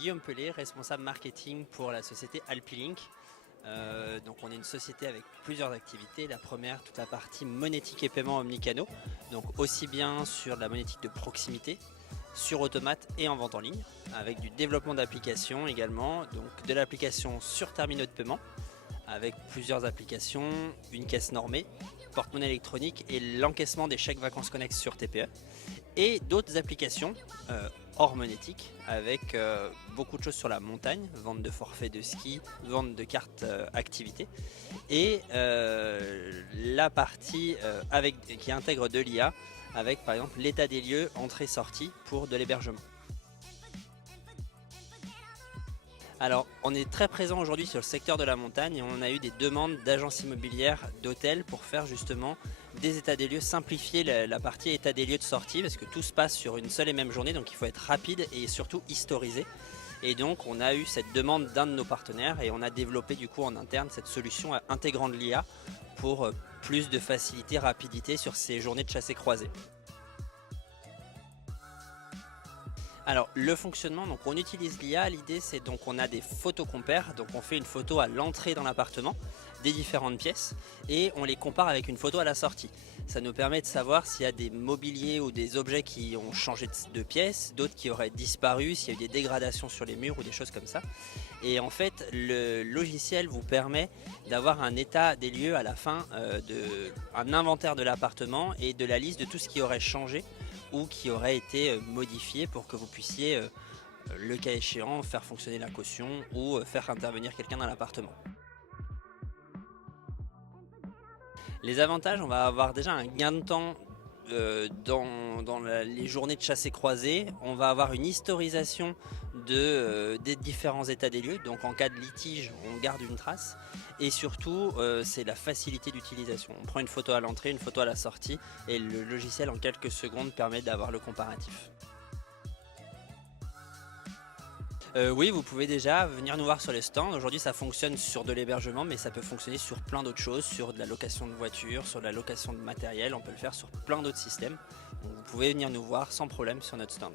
Guillaume Pelé, responsable marketing pour la société Alpilink. Donc on est une société avec plusieurs activités. La première, toute la partie monétique et paiement omnicanaux, donc aussi bien sur de la monétique de proximité, sur automate et en vente en ligne, avec du développement d'applications également, donc de l'application sur terminaux de paiement, avec plusieurs applications, une caisse normée, porte-monnaie électronique et l'encaissement des chèques vacances connexes sur TPE, et d'autres applications hors monétique avec beaucoup de choses sur la montagne, vente de forfaits de ski, vente de cartes activités, et la partie qui intègre de l'IA avec par exemple l'état des lieux entrée-sortie pour de l'hébergement. Alors, on est très présent aujourd'hui sur le secteur de la montagne et on a eu des demandes d'agences immobilières, d'hôtels pour faire justement des états des lieux, simplifier la partie état des lieux de sortie parce que tout se passe sur une seule et même journée, donc il faut être rapide et surtout historisé. Et donc on a eu cette demande d'un de nos partenaires et on a développé du coup en interne cette solution intégrant de l'IA pour plus de facilité, rapidité sur ces journées de chassé-croisé. Alors le fonctionnement, donc on utilise l'IA, l'idée c'est donc on a des photos compères, donc on fait une photo à l'entrée dans l'appartement des différentes pièces et on les compare avec une photo à la sortie. Ça nous permet de savoir s'il y a des mobiliers ou des objets qui ont changé de pièce, d'autres qui auraient disparu, s'il y a eu des dégradations sur les murs ou des choses comme ça. Et en fait le logiciel vous permet d'avoir un état des lieux à la fin, un inventaire de l'appartement et de la liste de tout ce qui aurait changé ou qui aurait été modifié pour que vous puissiez, le cas échéant, faire fonctionner la caution ou faire intervenir quelqu'un dans l'appartement. Les avantages, on va avoir déjà un gain de temps dans les journées de chassé-croisé. On va avoir une historisation des différents états des lieux, donc en cas de litige, on garde une trace. Et surtout, c'est la facilité d'utilisation. On prend une photo à l'entrée, une photo à la sortie, et le logiciel en quelques secondes permet d'avoir le comparatif. Oui, vous pouvez déjà venir nous voir sur les stands. Aujourd'hui, ça fonctionne sur de l'hébergement, mais ça peut fonctionner sur plein d'autres choses, sur de la location de voitures, sur de la location de matériel. On peut le faire sur plein d'autres systèmes. Donc, vous pouvez venir nous voir sans problème sur notre stand.